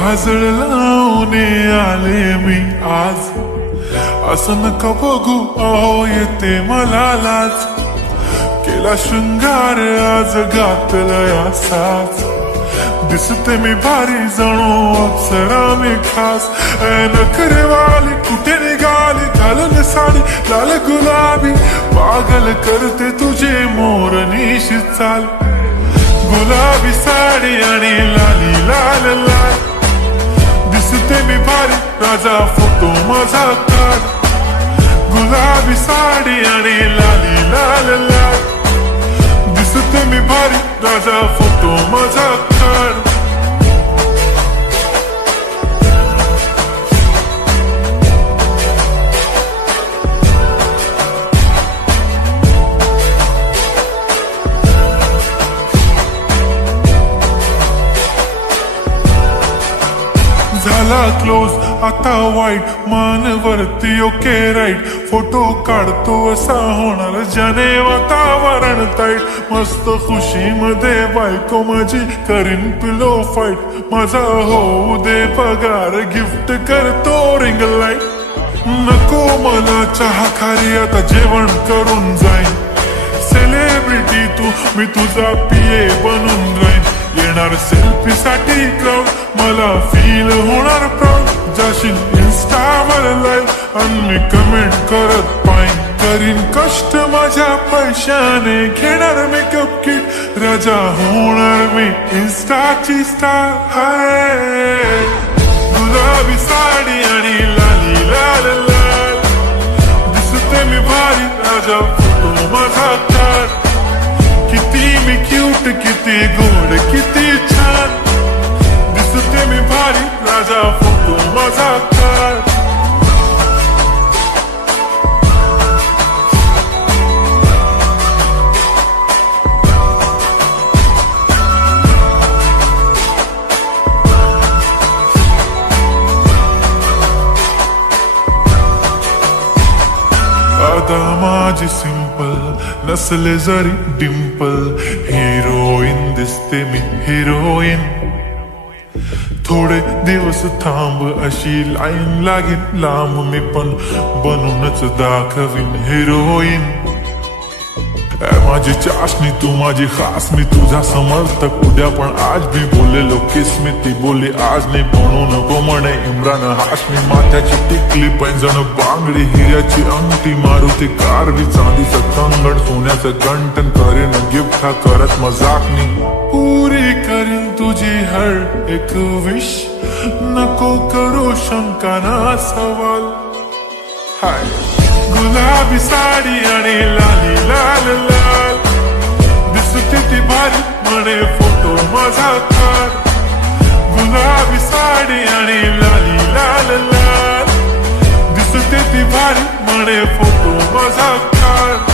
काजळ लावून आले मी आज, असं नका बघू अहो येते मला लाज, केला शृंगार आज घातलाय असाच, दिसते मी भारी जणू अप्सरा मी खास, नखरेवाली कुठे निघाली घालून साडी लाल गुलाबी, पागल करते तुझे मोरनीशी चाल, गुलाबी साडी आणि लाली लाल लाल, दिसते मी भारी राजा फोटो माझा काढ, गुलाबी साडी आणि लाली लाल लाल, दिसते मी भारी राजा फोटो माझा काढ. झाला क्लोज आता वाईट, मान वरती ओके राईट, फोटो काढतो असा होणार ज्याने वातावरण ताईट, मस्त खुशी मध्ये बायको माझी करीन पिलो फाईट, माझा होऊ दे पगार गिफ्ट करतो रिंग लाईट, नको मला चहा खारी आता जेवण करून जाईन, सेलिब्रिटी तू मी तुझा पिये बनून राहीन, येणार सेल्फी साठी क्राऊड मला फील होणार प्राऊड, जाशील इन्स्टावर लाईव्ह आणि मी कमेंट करत पाईन, करीन कष्ट माझ्या पैशाने घेणार मेकअप किट, राजा होणार मी इन्स्टाची स्टार. हाय गुलाबी साडी आणि लाली लाल लाल, दिसते मी भारी राजा फोटो माझा काढ, किती मी क्यूट किती गोड किती छान, दिसते मी भारी राजा फोटो माझा काढ. आता माझी सिंपल नसले जरी डिंपल, हिरोईन दिसते मी हिरोईन, थोडे दिवस थांब अशी लाईन लागेल लांब, मी पण बनूनच दाखवीन हिरोईन, माझी चाशनी तू माझी खास, मी तुझा समर्थक उद्या पण आज भी बोललेलो किस मी, ती बोलली आज नाही बनू नको म्हणे इम्रान हाशमी, माथ्याची टिकली पैंजण बांगडी हिऱ्याची अंगठी, मारुती कारवी चांदीचं कंगण सोन्याचं गंटन, करेन गिफ्ट हा करत मजाकनी, पुरी करीन तुझी हर एक विश, नको करू शंका ना सवाल. हाय गुलाबी साडी आणि लाली लाल लाल, दिसते ती भारी म्हणे फोटो माझा काढ, गुलाबी साडी आणि लाली लाल लाल, दिसते ती भारी म्हणे फोटो माझा काढ.